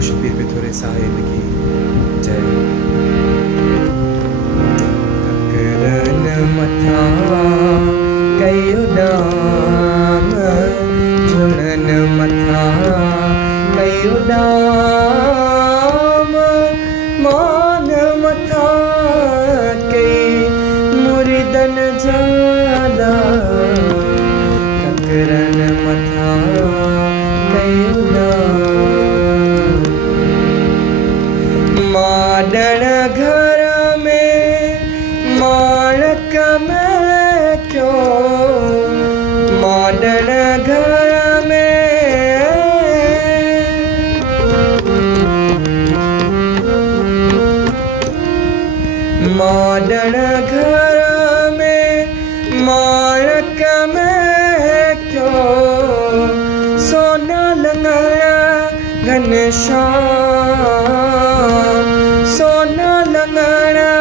मुर्शिद पीर थोरे साहिब की जय। ककरन मथा कयो नाम झुणन मथा कयो नाम मान मथा कई मुरिदन जाला ककरन मथा कयो नाम। माडण घर में माणक में क्यों माडण घर में माडण घर में माणक में क्यों सोना लंगड़ा घनश्याम सोना लंगड़ा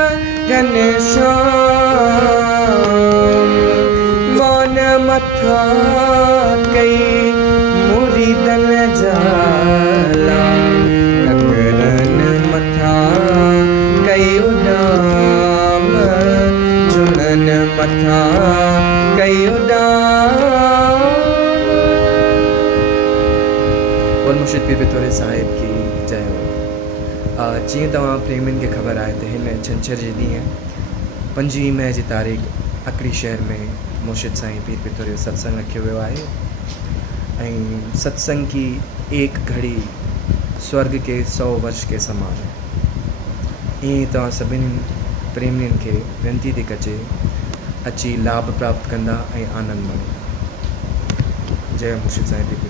घनश्याम मान मथा कई मुरिदन जाला ककरन मथा कयो नाम झुणन मथा कयो नाम। और मुर्शिद पीर थोरे साहिब की जय हो। जी तव्हां प्रेमियुनि खे ख़बर आहे त हिन छंछर जे ॾींहुं 5 मई जी तारीख़ अकड़ी शहर में मुर्शिद साईं पीर थोरे सत्संग रखियो वियो आहे ऐं सत्संग की एक घड़ी स्वर्ग के 100 वर्ष के समान है। ईअं तव्हां सभिनी प्रेमियुनि खे वेनती थी कजे अची लाभ प्राप्त कंदा ऐं आनंद माणींदा। जय मुर्शिद साईं पीर।